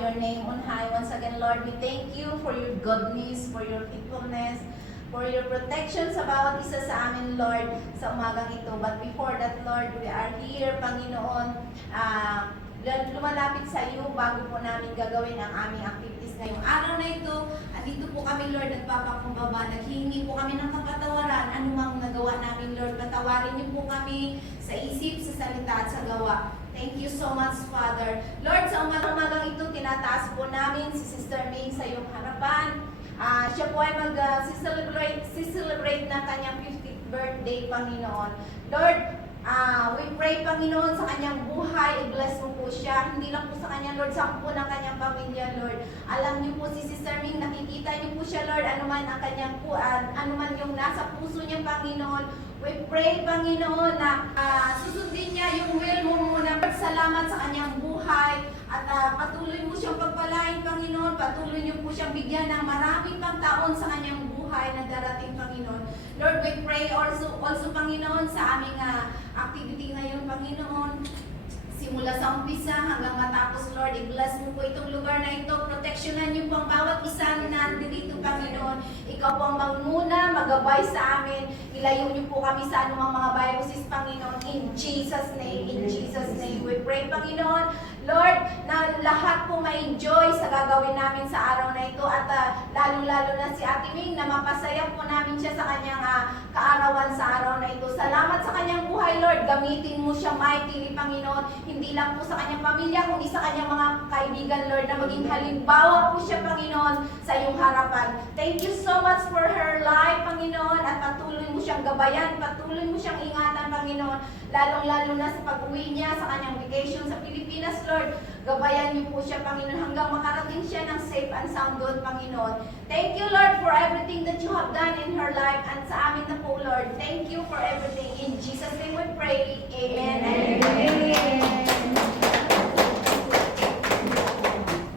your name on high. Once again, Lord, we thank you for your goodness, for your faithfulness, for your protection sa bawat isa sa amin, Lord, sa umagang ito. But before that, Lord, we are here, Panginoon, lumalapit sa iyo bago po namin gagawin ang aming activities ngayong araw na ito. Andito po kami, Lord, nagpapakumbaba, naghihingi po kami ng kapatawaran, anumang nagawa namin, Lord, patawarin niyo po kami sa isip, sa salita at sa gawa. Thank you so much, Father. Lord, sa umagang ito, tinataas po namin si Sister May sa iyong harapan. Siya po ay mag-celebrate na kanyang 50th birthday, Panginoon. Lord, we pray, Panginoon, sa kanyang buhay, i-bless mo po siya. Hindi lang po sa kanya, Lord, sa po ng kanyang pamilya, Lord. Alam niyo po si Sister Ming, nakikita niyo po siya, Lord, anuman ang kanyang anuman yung nasa puso niya, Panginoon. We pray, Panginoon, na susundin niya yung will mo muna. Salamat sa kanyang buhay at patuloy mo siyang pagpalain, Panginoon. Patuloy niyo po siyang bigyan ng maraming pang taon sa kanyang buhay na darating, Panginoon. Lord, we pray also Panginoon, sa aming activity ngayon, Panginoon. Simula sa umpisa hanggang matapos, Lord, i-bless mo po itong lugar na ito. Proteksyonan niyo po ang bawat isa na nandito, Panginoon. Ikaw po ang magmuna, magabay sa amin. Ilayo niyo po kami sa anumang mga viruses, Panginoon. In Jesus' name, we pray, Panginoon. Lord, na lahat po ma-enjoy sa gagawin namin sa araw na ito at lalong-lalo na si Ate Ming na mapasaya po namin siya sa kanyang kaarawan sa araw na ito. Salamat sa kanyang buhay, Lord. Gamitin mo siya mightily, Panginoon. Hindi lang po sa kanyang pamilya, kundi sa kanyang mga kaibigan, Lord, na maging halimbawa po siya, Panginoon, sa iyong harapan. Thank you so much for her life, Panginoon, at patuloy mo siyang gabayan, patuloy mo siyang ingatan, Panginoon, lalong-lalo na sa pag-uwi niya sa kanyang vacation sa Pilipinas, Lord. Gabayan niyo po siya, Panginoon, hanggang makarating siya ng safe and sound doon, Panginoon. Thank you, Lord, for everything that you have done in her life and sa amin na po, Lord. Thank you for everything. In Jesus' name we pray. Amen. Amen.